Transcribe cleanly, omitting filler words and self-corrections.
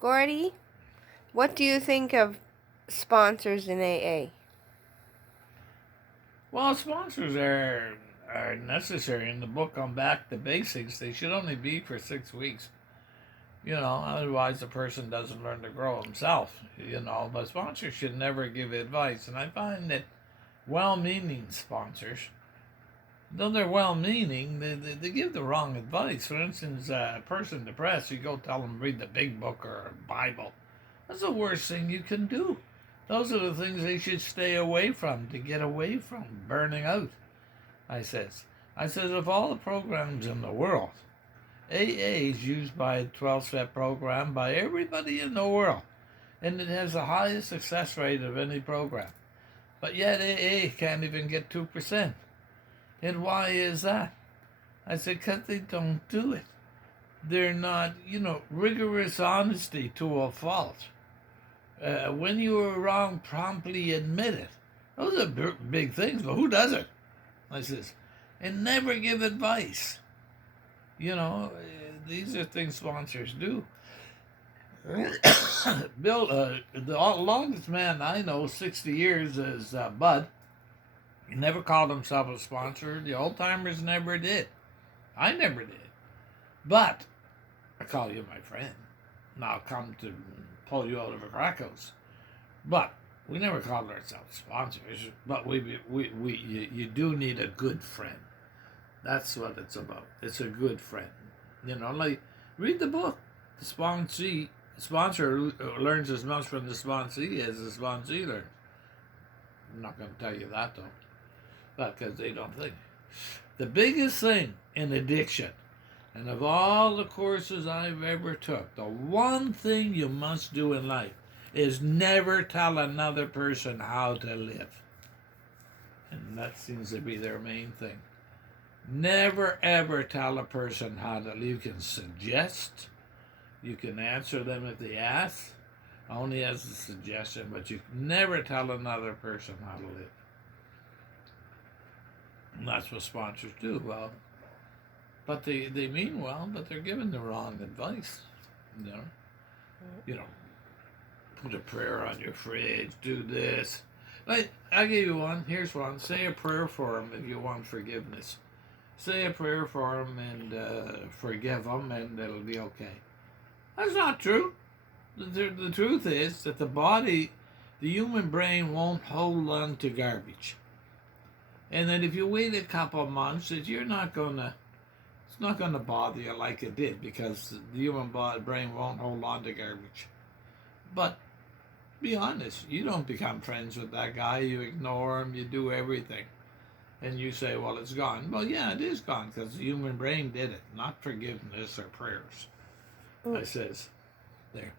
Gordy, what do you think of sponsors in AA? Well, sponsors are necessary in the book on Back to Basics. They should only be for 6 weeks. Otherwise the person doesn't learn to grow himself. But sponsors should never give advice, and I find that well-meaning sponsors, though they're well-meaning, they give the wrong advice. For instance, a person depressed, you go tell them read the big book or a Bible. That's the worst thing you can do. Those are the things they should stay away from, to get away from burning out. I says, of all the programs in the world, AA is used by a 12-step program by everybody in the world, and it has the highest success rate of any program. But yet AA can't even get 2%. And why is that? I said, because they don't do it. They're not, rigorous honesty to a fault. When you are wrong, promptly admit it. Those are big things, but who does it? I says, and never give advice. These are things sponsors do. Bill, the longest man I know, 60 years, is Bud. He never called himself a sponsor. The old timers never did. I never did. But I call you my friend. And I'll come to pull you out of a crack house. But we never called ourselves sponsors. But you do need a good friend. That's what it's about. It's a good friend. Like, read the book. The sponsor learns as much from the sponsee as the sponsee learns. I'm not going to tell you that, though. Because they don't think. The biggest thing in addiction, and of all the courses I've ever took, the one thing you must do in life is never tell another person how to live. And that seems to be their main thing. Never ever tell a person how to live. You can suggest, you can answer them if they ask, only as a suggestion, but you never tell another person how to live. And that's what sponsors do. Well, but they mean well, but they're giving the wrong advice. Put a prayer on your fridge, do this. Like, I gave you one. Here's one. Say a prayer for them if you want forgiveness. Say a prayer for them and forgive them, and it'll be okay. That's not true. The truth is that the human brain won't hold on to garbage. And that if you wait a couple of months, that it's not gonna bother you like it did, because the human brain won't hold on to garbage. But be honest, you don't become friends with that guy. You ignore him. You do everything. And you say, well, it's gone. Well, yeah, it is gone, because the human brain did it, not forgiveness or prayers. I says, there.